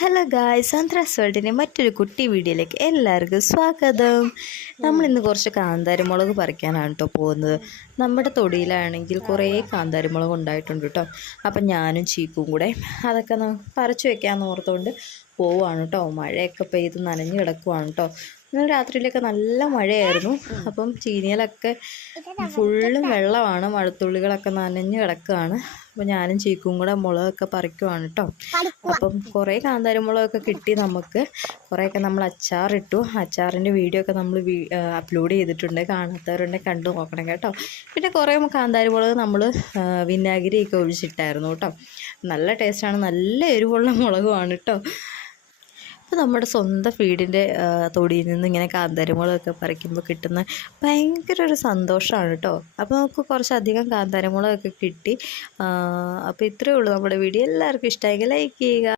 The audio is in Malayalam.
ഹലോ ഗായ്സ്, സാന്ദ്രാസ് വേൾഡിൻ്റെ മറ്റൊരു കുട്ടി വീഡിയോയിലേക്ക് എല്ലാവർക്കും സ്വാഗതം. നമ്മളിന്ന് കുറച്ച് കാന്താരിമുളക് പറിക്കാനാണ് കേട്ടോ പോകുന്നത്. നമ്മുടെ തൊടിയിലാണെങ്കിൽ കുറേ കാന്താരിമുളക് ഉണ്ടായിട്ടുണ്ട് കേട്ടോ. അപ്പം ഞാനും ചീക്കും കൂടെ അതൊക്കെ പറിച്ചു വെക്കാമെന്ന് ഓർത്തുകൊണ്ട് പോവുകയാണ് കേട്ടോ. മഴയൊക്കെ പെയ്ത് നനഞ്ഞു കിടക്കുവാണ് കേട്ടോ. ഇന്നലെ രാത്രിയിലൊക്കെ നല്ല മഴയായിരുന്നു. അപ്പം ചീനിയിലൊക്കെ ഫുള്ളും വെള്ളമാണ്, മഴത്തുള്ളികളൊക്കെ നനഞ്ഞു കിടക്കുകയാണ്. അപ്പോൾ ഞാനും ചീക്കും കൂടെ മുളകൊക്കെ പറിക്കുവാണ് കേട്ടോ. അപ്പം കുറേ കാന്താരിമുളകൊക്കെ കിട്ടി. നമുക്ക് കുറേയൊക്കെ നമ്മൾ അച്ചാറിട്ടു. അച്ചാറിൻ്റെ വീഡിയോ ഒക്കെ നമ്മൾ അപ്ലോഡ് ചെയ്തിട്ടുണ്ട്. കാണാത്തവരുണ്ടെങ്കിൽ കണ്ടു നോക്കണം കേട്ടോ. പിന്നെ കുറേ കാന്താരിമുളക് നമ്മൾ വിനാഗിരിയൊക്കെ ഒഴിച്ചിട്ടായിരുന്നു കേട്ടോ. നല്ല ടേസ്റ്റാണ്, നല്ല എരിവുള്ള മുളകുമാണ് കേട്ടോ. അപ്പോൾ നമ്മുടെ സ്വന്തം വീടിൻ്റെ തൊടിയിൽ നിന്ന് ഇങ്ങനെ കാന്താരിമുളകൊക്കെ പറിക്കുമ്പോൾ കിട്ടുന്ന ഭയങ്കര ഒരു സന്തോഷമാണ് കേട്ടോ. അപ്പോൾ നമുക്ക് കുറച്ചധികം കാന്താരിമുളകൊക്കെ കിട്ടി. അപ്പോൾ ഇത്രയേ ഉള്ളൂ നമ്മുടെ വീഡിയോ. എല്ലാവർക്കും ഇഷ്ടമായെങ്കിൽ ലൈക്ക് ചെയ്യുക.